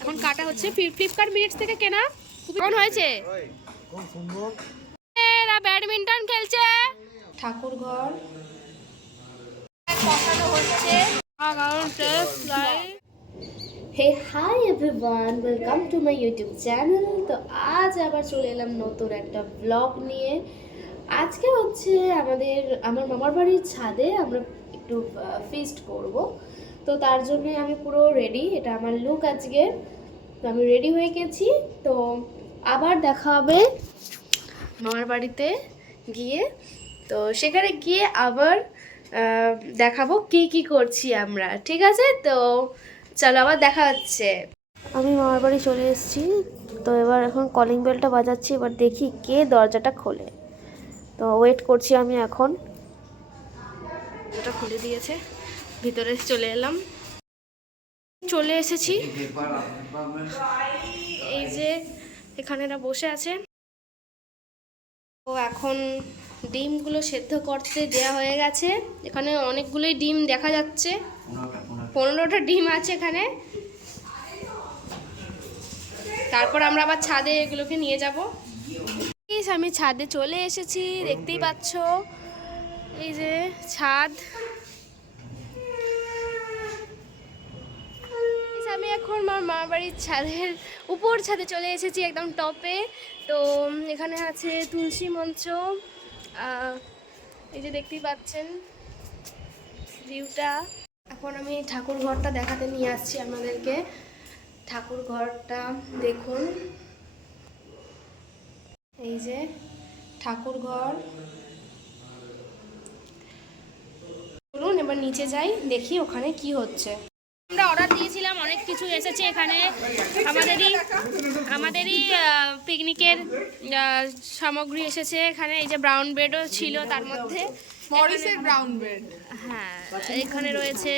এখন কাটা হচ্ছে ফ্লিপকার্ট মিনিটস থেকে কেনা। কেমন হয়েছে? খুব সুন্দর। এরা ব্যাডমিন্টন খেলছে। ঠাকুর ঘর বসানো হচ্ছে। Hey hi everyone, welcome to my YouTube channel. তো আজ আবার চলে এলাম নতুন একটা ব্লগ নিয়ে। আজকে হচ্ছে আমার মামার বাড়ির ছাদে আমরা একটু ফিস্ট করব। তো তার জন্য আমি পুরো রেডি, এটা আমার লুক আজকে। তো আমি রেডি হয়ে গেছি। তো আবার দেখা হবে মামার বাড়িতে গিয়ে। তো সেখানে গিয়ে আবার দেখাবো কি কি করছি আমরা, ঠিক আছে? তো চলো আবার দেখা হচ্ছে। আমি মামার বাড়ি চলে এসেছি। তো এবার এখন কলিং বেলটা বাজাচ্ছি, এবার দেখি কে দরজাটা খোলে। তো ওয়েট করছি আমি এখন। দরজাটা খুলে দিয়েছে, ভিতরে চলে এলাম। চলে এসেছি, এই যে এখানে এরা বসে আছে। তো এখন ডিমগুলো সেদ্ধ করতে দেয়া হয়ে গেছে। এখানে অনেকগুলোই ডিম দেখা যাচ্ছে, 15টা ডিম আছে এখানে। তারপর আমরা আবার ছাদে এগুলোকে নিয়ে যাব। আমি ছাদে চলে এসেছি, দেখতেই পাচ্ছ এই যে ছাদ। আমি এখন আমার মামার বাড়ির ছাদের উপর ছাদে চলে এসেছি, একদম টপে। তো এখানে আছে তুলসী মঞ্চ, এই যে দেখতেই পাচ্ছেন ভিউটা। এখন আমি ঠাকুর ঘরটা দেখাতে নিয়ে আসছি আপনাদেরকে। ঠাকুর ঘরটা দেখুন, এই যে ঠাকুর ঘর। চলুন এবার নিচে যাই, দেখি ওখানে কি হচ্ছে। আমরা অর্ডার দিয়েছিলাম, অনেক কিছু এসেছে এখানে। আমাদেরই পিকনিকের সামগ্রী এসেছে এখানে। এই যে ব্রাউন ব্রেডও ছিল তার মধ্যে, মরিসের ব্রাউন ব্রেড। হ্যাঁ, এখানে রয়েছে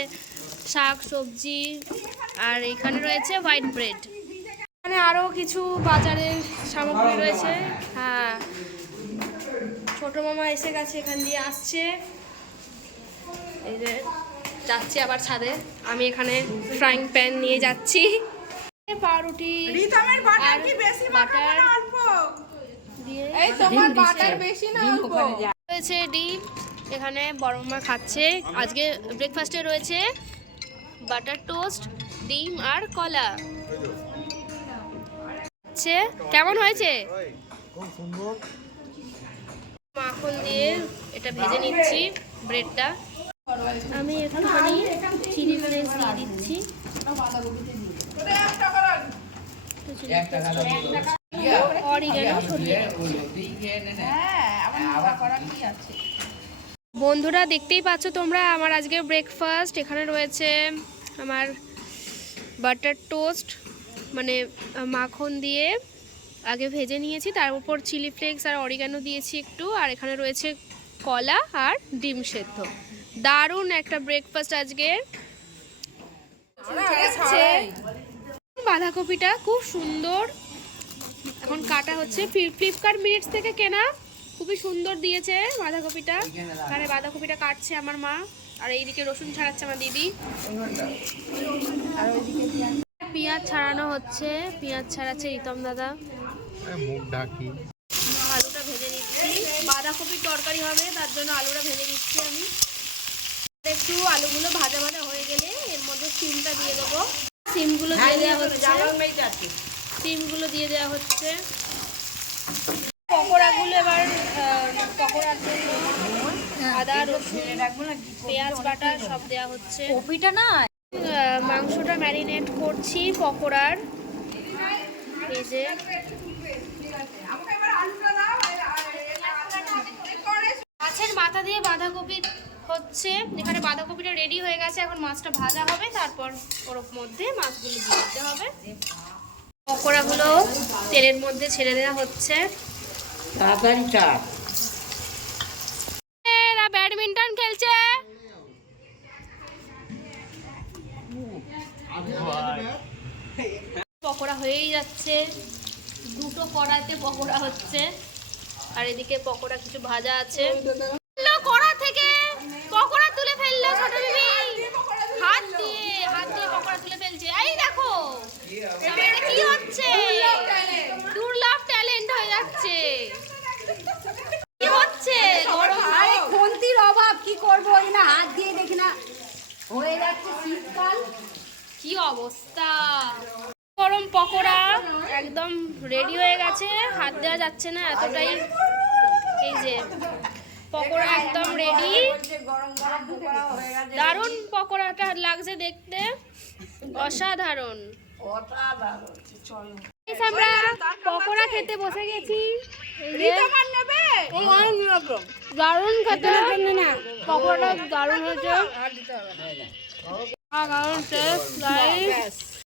শাক সবজি, আর এখানে রয়েছে হোয়াইট ব্রেড। এখানে আরও কিছু বাজারের সামগ্রী রয়েছে। হ্যাঁ, ছোট মামা এসে গেছে, এখান দিয়ে আসছে। এই যে যাচ্ছি আবার ছাদে। আমি এখানে ফ্রাইং প্যান নিয়ে যাচ্ছি। পাউরুটি রিতমের বাটার কি বেশি মাখাবো না অল্প? দিয়ে এই তোমার বাটার বেশি না অল্প? রয়েছে ডিম, এখানে বড় মামা খাচ্ছে। আজকে ব্রেকফাস্টে রয়েছে বাটার টোস্ট, ডিম আর কলা। কেমন হয়েছে? খুব সুন্দর। মাখন দিয়ে এটা ভেজে নিচ্ছি ব্রেডটা। আমি একটুখানি চিলি ফ্লেক্স দিয়ে দিচ্ছি। অরিগানো ছড়িয়ে দিচ্ছি। বন্ধুরা দেখতেই পাচ্ছ তোমরা আমার আজকে ব্রেকফাস্ট। এখানে রয়েছে আমার বাটার টোস্ট, মানে মাখন দিয়ে আগে ভেজে নিয়েছি, তার উপর চিলি ফ্লেক্স আর অরিগানো দিয়েছি একটু। আর এখানে রয়েছে কলা আর ডিম সেদ্ধ। দারুণ একটা ব্রেকফাস্ট আজকে। বাঁধাকপিটা খুব সুন্দর এখন কাটা হচ্ছে, ফ্লিপকার্ট মিনিটস থেকে কেনা। খুবই সুন্দর দিয়েছে বাঁধাকপিটা। এখানে বাঁধাকপিটা কাটছে আমার মা, আর এইদিকে রসুন ছাড়াচ্ছে আমার দিদি। পেঁয়াজ ছাড়ানো হচ্ছে, পেঁয়াজ ছাড়াচ্ছে রিতম দাদা। মুখ ঢাকি। আলুটা ভেজে নিচ্ছি, বাঁধাকপির তরকারি হবে তার জন্য আলুটা ভেজে নিচ্ছি আমি। একটু আলুগুলো ভাজা ভাজা হয়ে গেলে এর মধ্যে সিমটা দিয়ে দেবো। সিমগুলো দিয়ে দেওয়া হচ্ছে, সিমগুলো দিয়ে দেওয়া হচ্ছে। পকোড়াগুলো এবার পকোড়ার জন্য আদা রসুন পেঁয়াজ বাটা সব দেওয়া হচ্ছে। কপিটা না, মাংসটা ম্যারিনেট করছি পকোড়ার। এই যে মাছের মাথা দিয়ে বাঁধাকপি হচ্ছে। এখানে বাঁধাকপিটা রেডি হয়ে গেছে, এখন মাছটা ভাজা হবে, তারপর ওর মধ্যে মাছগুলো দিয়ে দিতে হবে। পকোড়াগুলো তেলের মধ্যে ছেড়ে দেওয়া হচ্ছে। তাড়াতাড়ি চাপ। এরা ব্যাডমিন্টন খেলছে। পকোড়া হয়েই যাচ্ছে, দুটো কড়াইতে পকোড়া হচ্ছে। আর এদিকে পকোড়া কিছু ভাজা আছে। কড়া থেকে পকোড়া তুলে ফেললো ছোট দিদি, হাত দিয়ে পকোড়া তুলে ফেলছে। এই দেখো অবস্থা। গরম পকোড়া একদম রেডি হয়ে গেছে, হাত দেওয়া যাচ্ছে না এতটাই। এই যে পকোড়া একদম রেডি, দারুণ পকোড়াটা লাগছে দেখতে, অসাধারণ। আমরা পকোড়া খেতে বসে গেছি, দারুণ খেতে, পকোড়া দারুণ হয়েছে,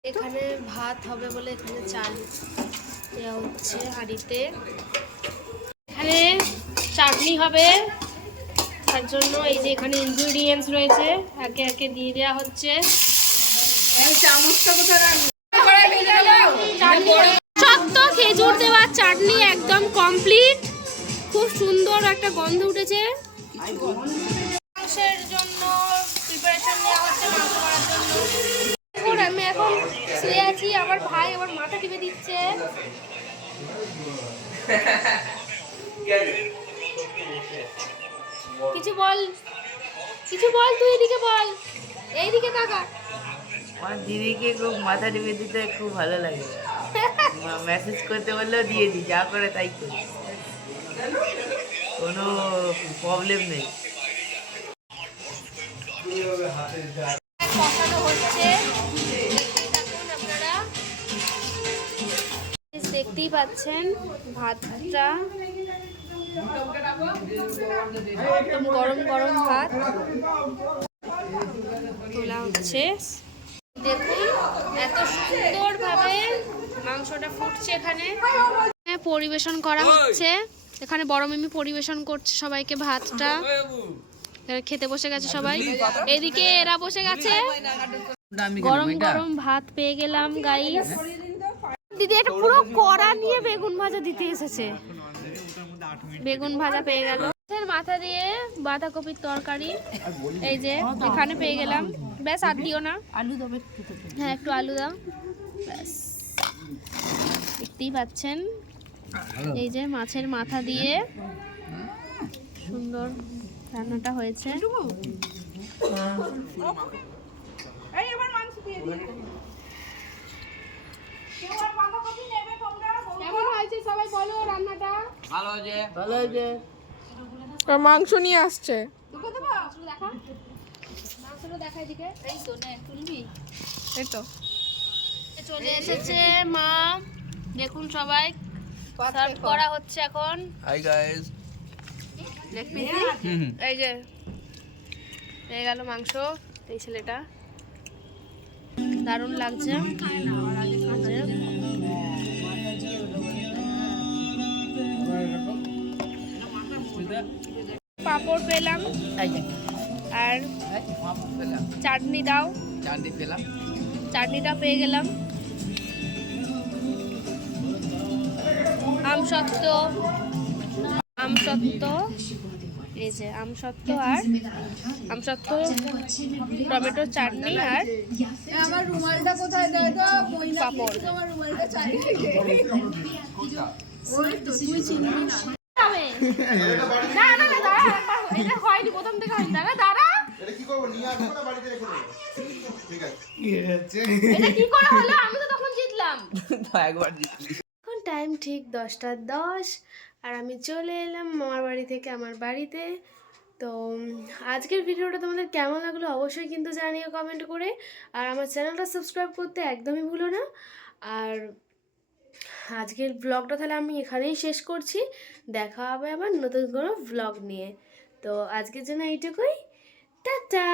এখানে ভাত হবে বলে এখানে চাল দেওয়া হচ্ছে হাঁড়িতে, এখানে চাটনি হবে তার জন্য এই যে এখানে ইনগ্রিডিয়েন্টস রয়েছে একে একে দিয়ে দেওয়া হচ্ছে। সত্য খেজুর দেওয়া চাটনি একদম কমপ্লিট, খুব সুন্দর একটা গন্ধ উঠেছে। মাংসের জন্য প্রিপারেশন নেওয়া হচ্ছে, মাংস করার জন্য। আমি এখন শুয়ে আছি, আমার ভাই আমার মাথা টিপে দিচ্ছে। কিছু বল, কিছু বল, তুই এদিকে বল, এইদিকে তাকা। আমার দিদিকে খুব মাথা টিপে দিতে খুব ভালো লাগে, মেসেজ করতে বললেও দিয়ে দিই, যা করে তাই করি, কোনো প্রবলেম নেই। কষানো হচ্ছে, আপনারা দেখতেই পাচ্ছেন ভাতটা একদম গরম গরম ভাত তোলা হচ্ছে। দেখুন এত সুন্দরভাবে মাংসটা ফুটছে, এখানে পরিবেশন করা হচ্ছে। এখানে বড় মিমি পরিবেশন করছে সবাইকে ভাতটা, খেতে বসে গেছে সবাই, এদিকে এরা বসে গেছে। গরম গরম ভাত পেয়ে গেলাম গাইস। দিদি একটা পুরো কড়া নিয়ে বেগুন ভাজা দিতে এসেছে, বেগুন ভাজা পেয়ে গেল, মাথা দিয়ে বাঁধাকপির তরকারি এই যে এখানে পেয়ে গেলাম। ব্যাস আর দিও না, আলু দেবে, হ্যাঁ একটু আলু দাও, ব্যাস। দেখতেই পাচ্ছেন এই যে মাছের মাথা দিয়ে সুন্দর রান্নাটা হয়েছে। কেমন হয়েছে সবাই বলো রান্নাটা? ভালো হয়েছে, ভালো হয়েছে। মাংস নিয়ে আসছে। এই তো চলে এসেছে মা, দেখুন সবাই সার্ভ করা হচ্ছে এখন। হাই গাইস, এই যে পেয়ে গেল মাংস, এই ছেলেটা দারুণ লাগছে। পাঁপড় পেলাম আর চাটনি দাও, চাটনি পেলাম, চাটনিটা পেয়ে গেলাম। আমসত্ত্ব, আমসত্ত্ব, এই যে আমসত্ত্ব আর আমসত্ত্ব, টমেটো চাটনি আর আমার রুমালটা কোথায় দেয় তো? পাঁপড়। আমার রুমালটা চারিদিকে। ওই তো তুই চিনবি না। না না না দাঁড়া, এটা হয়নি, প্রথম থেকে হয়নি, দাঁড়া দাঁড়া, এটা কি করবো, নিয়ে আসবো না বাড়িতে রেখে দেবো? ঠিক আছে, এটা কি করে হলো? আমি তো তখন জিতলাম। একবার দিচ্ছি। এখন টাইম ঠিক 10:10 আর আমি চলে এলাম মামার বাড়ি থেকে আমার বাড়িতে। তো আজকের ভিডিওটা তোমাদের কেমন লাগলো অবশ্যই কিন্তু জানিও কমেন্ট করে, আর আমার চ্যানেলটা সাবস্ক্রাইব করতে একদমই ভুলো না। আর আজকের ব্লগটা তাহলে আমি এখানেই শেষ করছি, দেখা হবে আবার নতুন কোনো ব্লগ নিয়ে। তো আজকের জন্য এইটুকুই, টাটা।